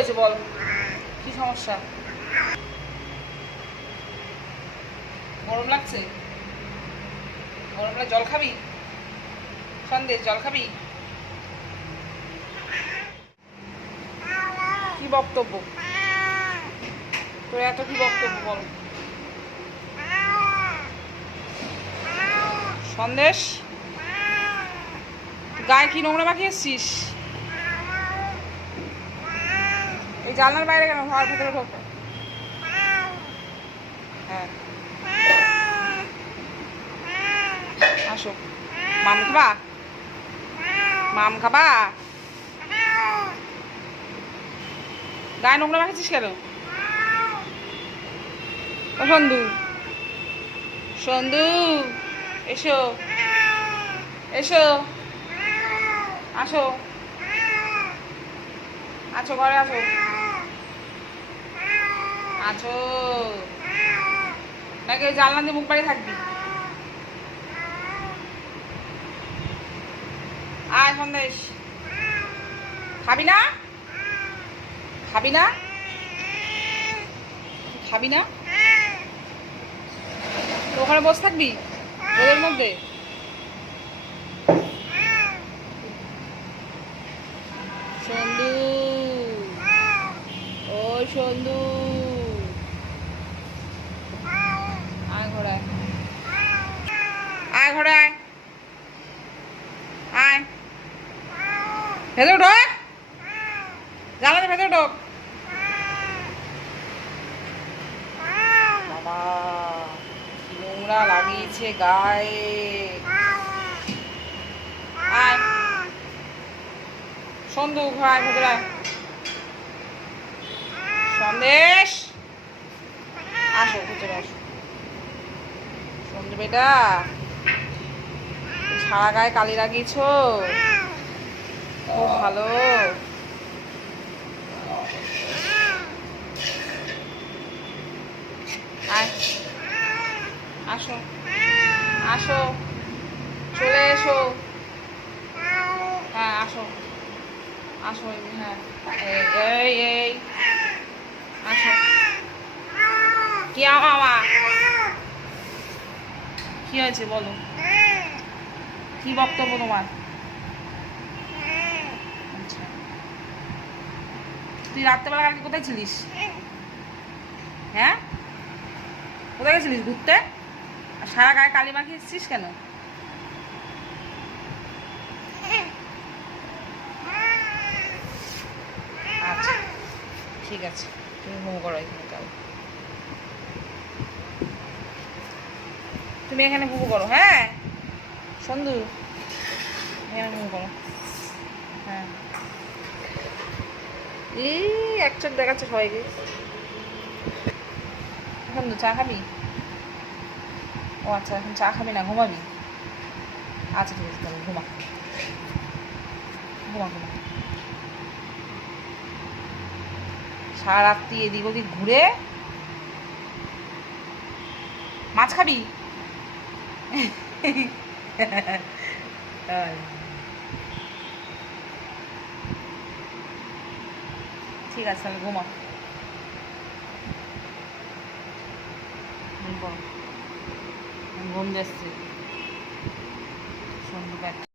হয়েছে বল, কি সমস্যা? গরম লাগছে? গরম লাগলে জল খাবি? সন্দেশ জল খাবি? কি বক্তব্য তোর, এত কি বক্তব্য বল? সন্দেশ? গায়ে কি নোংরা মাখিয়ে এসছিস? এই জানলার বাইরে কেন? ঘর ভেতরে ঢোক। হ্যাঁ আসো। মাম খাবা? মাম খাবা? গায়ে নোংরা মাখিয়েছিস কেন? ও সন্দু, সন্দু এসো, এসো, আসো, আছো ঘরে, আসো, আছো নাকি ওই জানলা দিয়ে মুখ বাড়ি থাকবি? আয় সন্দেশ খাবি না? খাবি না? খাবি না তো ওখানে বসে থাকবি রোদের মধ্যে? সন্দু, ও সন্দু, আয় ঘরে, আয় ঘরে, আয়, আয় ভেতরে ঢোক, জানলাতে ভেতরে ঢোক। বাবা কি নোংরা লাগিয়েছে গায়ে। আয় সন্দু, আয় ভেতরে আয়। সন্দেশ আসো, ভেতরে আসো। সন্দু বেটা, সারা গায়ে কালি লাগিয়েছ, খুব ভালো। আয় আসো, আসো, চলে এসো। হ্যাঁ আসো, আসো, হ্যাঁ এই এই আসো। কি আমা? কি হয়েছে বলো, কি বক্তব্য তোমার? আচ্ছা, তুই রাত্রেবেলা কালকে কোথায় ছিলিস? হ্যাঁ কোথায় গেছিলিস ঘুরতে? আর সারা গায়ে কালি মাখিয়ে এসছিস কেন? আচ্ছা ঠিক আছে, তুমি ঘুম করো এখানে, তাও তুমি এখানে ঘুমো করো। হ্যাঁ সন্দু, এখানে ঘুমো করো। হ্যাঁ এই এক চোখ দেখাচ্ছে সবাইকে। সন্দু চা খাবি? ও আচ্ছা, এখন চা খাবি না, ঘুমাবি? আচ্ছা ঠিক আছে, তাহলে ঘুমা, ঘুমা, ঘুমা। সারা রাত্রি এদিক ওদিক ঘুরে। মাছ খাবি? ঠিক আছে তাহলে ঘুমা, ঘুম যাচ্ছে। সন্ধ্যা